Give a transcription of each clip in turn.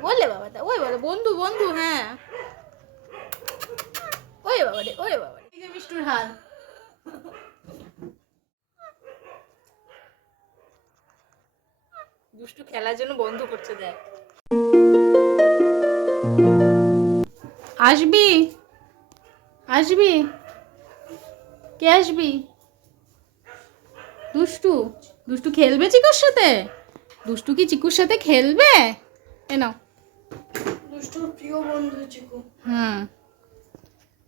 বলে বাবা তা ওই বলে বন্ধু বন্ধু হ্যাঁ ওই বাবা রে ওই বাবা রে এই যে মিষ্টুর হাল দুষ্টু খেলার জন্য বন্ধ করছে দেখ আসবি আসবি কে আসবি দুষ্টু দুষ্টু খেলবে চিকুর সাথে দুষ্টু কি চিকুর সাথে খেলবে এ নাও দুষ্টুর প্রিয় বন্ধু চিকু।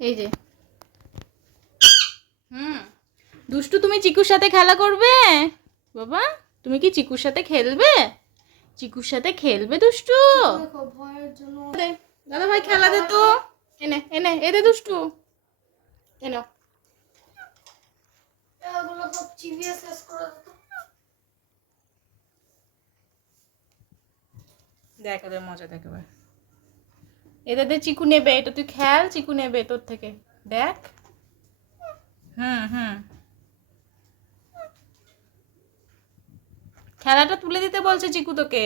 এই যে দুষ্টু তুমি চিকুর সাথে খেলা করবে বাবা তুমি কি চিকুর সাথে খেলবে চিকুর সাথে খেলবে দুষ্টু ভয়ের জন্য দাদা ভাই খেলা দে তো এনে এনে এ দে দুষ্টু এনো এগুলো সব চিবিয়ে শেষ করে দিত। দেখ ওদের মজা দেখ এবার এদের চিকু নেবে এটা তুই খেল চিকু নেবে তোর থেকে দেখ খেলাটা তুলে দিতে বলছে চিকু তোকে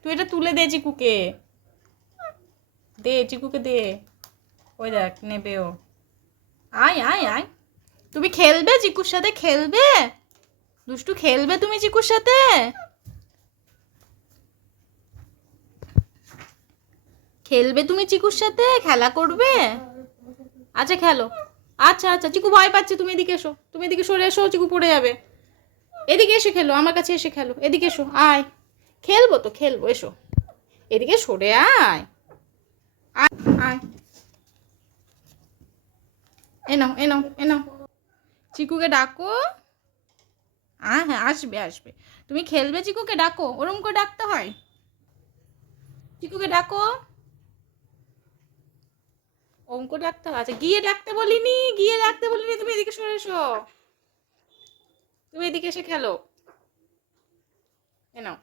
তুই এটা তুলে দে চিকুকে দে চিকুকে দে ওই দেখ নেবে ও আয় আয় আয় তুমি খেলবে চিকুর সাথে খেলবে দুষ্টু খেলবে তুমি চিকুর সাথে খেলবে তুমি চিকুর সাথে খেলা করবে আচ্ছা খেলো আচ্ছা আচ্ছা চিকু ভয় পাচ্ছে তুমি এদিকে এসো তুমি এদিকে সরে এসো চিকু পড়ে যাবে এদিকে এসে খেলো আমার কাছে এসে খেলো এদিকে এসো আয় খেলবো তো খেলবো এসো এদিকে সরে আয় আয় আয় এনাও এনাও এনাও চিকুকে ডাকো হ্যাঁ আসবে আসবে তুমি খেলবে চিকুকে ডাকো ওরম করে ডাকতে হয় চিকুকে ডাকো অঙ্ক ডাকতে হয় আচ্ছা গিয়ে ডাকতে বলিনি তুমি এদিকে সরে এসো তুমি এদিকে এসে খেলো এনাও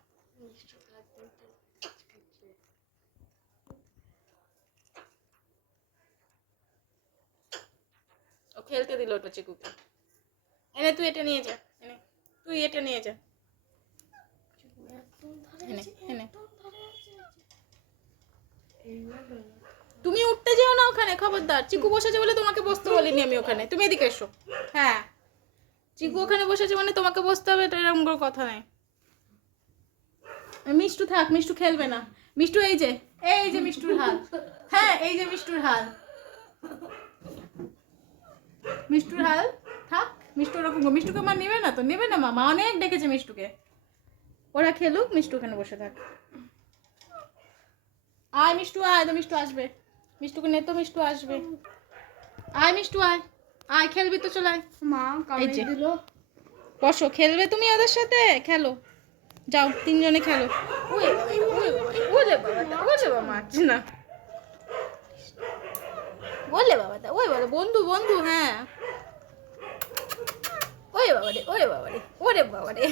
ও খেলতে দিল ওটা চিকুকে এনে তুই এটা নিয়ে যা এনে তুই এটা নিয়ে যা এনে এনে তুমি উঠতে যেও না ওখানে খবরদার চিকু বসেছে বলে তোমাকে বসতে বলিনি আমি ওখানে তুমি এদিকে এসো হ্যাঁ চিকু ওখানে বসেছে মানে তোমাকে বসতে হবে এটা এরকম কোনো কথা নাই মিষ্টু থাক মিষ্টু খেলবে না মিষ্টু এই যে মিষ্টুর হাল হ্যাঁ এই যে মিষ্টুর হাল মিষ্টুর হাল থাক মিষ্টু ওরকম মিষ্টুকে মা নেবে না তো নেবে না মা অনেক ডেকেছে মিষ্টুকে ওরা খেলুক মিষ্টু ওখানে বসে থাক আয় মিষ্টু আয় তো মিষ্টু আসবে মিষ্টুকে নে তো মিষ্টু আসবে আয় মিষ্টু আয় আয় খেলবি তো চলে আয় মা কামড়ে দিল বসো খেলবে তুমি ওদের সাথে খেলো যাও তিনজনে খেলো ওরে বাবা মারছি না বলে বাবা তা ওই বলে বন্ধু বন্ধু হ্যাঁ ওরে বাবা রে ওরে বাবা রে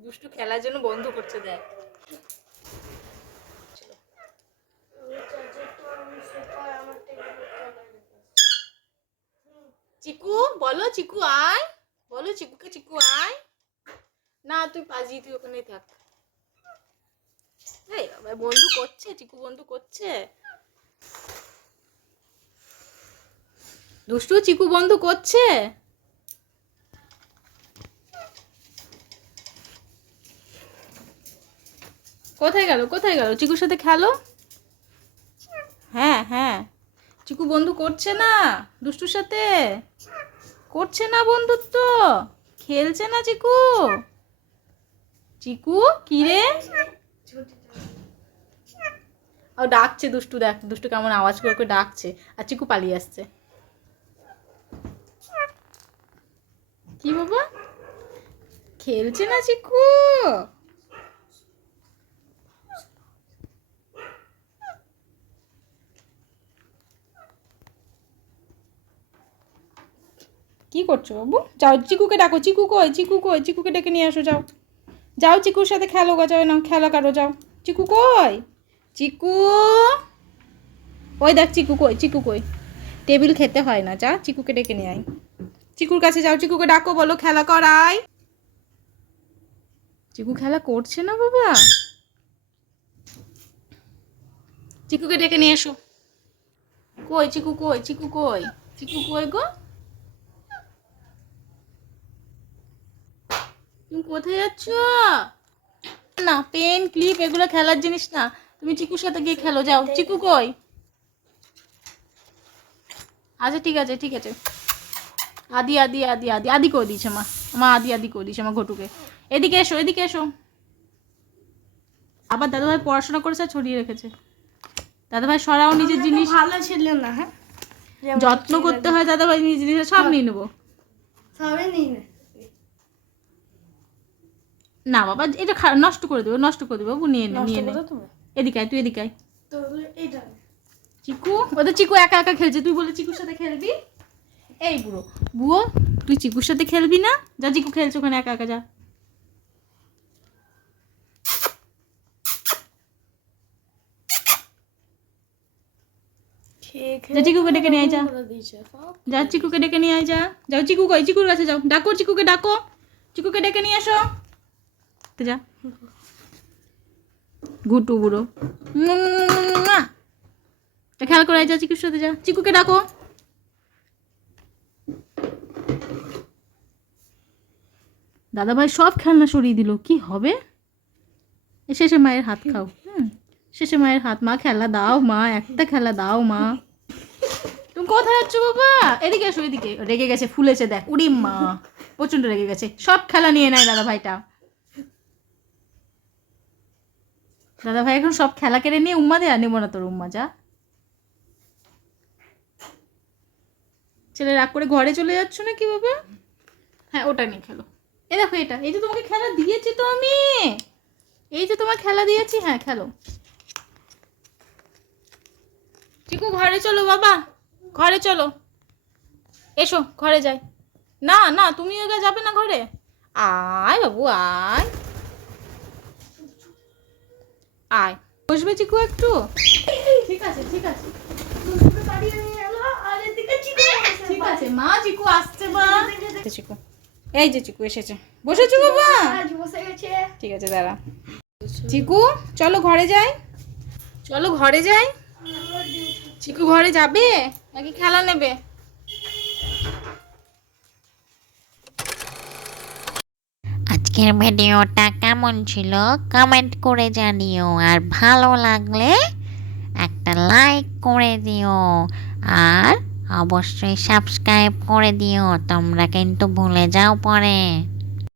দুষ্টু খেলার জন্য বন্ধ করছে দেখ চিকু বলো চিকু আয় বলো চিকুকে চিকু আয় না তুই পাজি তুই ওখানেই থাক এই বাবা বন্ধু করছে চিকু বন্ধু করছে দুষ্টু চিকু বন্ধু করছে কোথায় গেল চিকুর সাথে খেলো হ্যাঁ চিকু বন্ধু করছে না দুষ্টুর সাথে করছে না বন্ধুত্ব খেলছে না চিকু চিকু কি রে ও ডাকছে দুষ্টু দেখ দুষ্টু কেমন আওয়াজ করে ডাকছে আর চিকু পালিয়ে আসছে কি বাবা খেলছে না চিকু কি করছো বাবু যাও চিকুকে ডাকো চিকু কই চিকুকে ডেকে নিয়ে আসো যাও চিকুর সাথে খেলো গা যাও না খেলা কারো যাও চিকু কই চিকু ওই দেখ চিকু কই টেবিল খেতে হয় না, যা চিকুকে ডেকে নিয়ে আয়। চিকুর কাছে যাও, চিকুকে ডাকো, বলো খেলা করাই। চিকু খেলা করছে না বাবা, চিকুকে ডেকে নিয়ে এসো। কই চিকু, কই চিকু, কই চিকু, কই গো তুমি কোথায় যাচ্ছ? না, পেন ক্লিপ এগুলো খেলার জিনিস না, তুমি চিকুর সাথে গিয়ে খেলো, যাও। চিকু কই? আচ্ছা ঠিক আছে ঠিক আছে। আদি আদি আদি আদি আদি করে দিয়েছে মা, আদি আদি করে দিয়েছে আমার ঘটুকে। এদিকে এসো, এদিকে এসো। আবার দাদাভাই পড়াশোনা করেছে আর ছড়িয়ে রেখেছে। দাদাভাই সরাও নিজের জিনিস, ভালো ছিল না, হ্যাঁ যত্ন করতে হয় দাদাভাই নিজের জিনিস সব নিয়ে নেবো। সবাই নেই না। না বাবা, এটা নষ্ট করে দেবো, নষ্ট করে দেবো বাবু, নিয়ে নে নিয়ে নে। এদিকে আয়, তুই এদিকে আয়। তো এইটা চিকু, ওদের চিকু একা একা খেলছে, তুই বলে চিকুর সাথে খেলবি? এই বুড়ো বুয়ো, তুই চিকুর সাথে খেলবি না? যা, চিকু খেলছে ওখানে একা একা, যা। যা চিকুকে ডেকে নিয়ে আয়, যা যা চিকুকে ডেকে নিয়ে আয়, যা যাও। চিকু কই? চিকুর কাছে যাও, ডাকো চিকুকে, ডাকো চিকুকে ডেকে নিয়ে এসো। তো যা গুটু বুড়ো, খেয়াল করে যা, চিকুর সাথে যা, চিকুকে ডাকো। দাদাভাই সব খেলনা সরিয়ে দিল, কি হবে? শেষে মায়ের হাত খাও। শেষে মায়ের হাত, মা খেলা দাও, মা একটা খেলা দাও মা। তুমি কোথায় যাচ্ছ বাবা? এদিকে এসো, এদিকে। রেগে গেছে, ফুলেছে দেখ, উড়ি মা, প্রচন্ড রেগে গেছে, সব খেলা নিয়ে নেয় দাদাভাইটা। দাদাভাই এখন সব খেলা কেড়ে নিয়ে উম্মা দেয়া, নেবো না তোর উম্মা, যা। ছেলে রাগ করে ঘরে চলে যাচ্ছ নাকি বাবা? হ্যাঁ, ওটা নিয়ে খেলো। এ দেখো এটা, এই যে তোমাকে খেলা দিয়েছি তো আমি, এই যে তোমার খেলা দিয়েছি, হ্যাঁ খেলো। চিকু ঘরে চলো বাবা, ঘরে চলো, এসো ঘরে যাই। না না, তুমি ওকে যাবে না ঘরে, আয় বাবু আয়, আয় বসবে চিকু একটু। ঠিক আছে ঠিক আছে ঠিক আছে মা, চিকু আসছে মা। চিকু, এই যে চিকু এসেছে, বসেছো বাবা? বসে গেছে। ঠিক আছে দাঁড়া। চিকু চলো ঘরে যাই, চলো ঘরে যাই। চিকু ঘরে যাবে নাকি খেলা নেবে? আজকের ভিডিওটা কেমন ছিল কমেন্ট করে জানিও, আর ভালো লাগলে একটা লাইক করে দিও, আর অবশ্যই সাবস্ক্রাইব করে দিও, তোমরা কিন্তু ভুলে যাও পরে।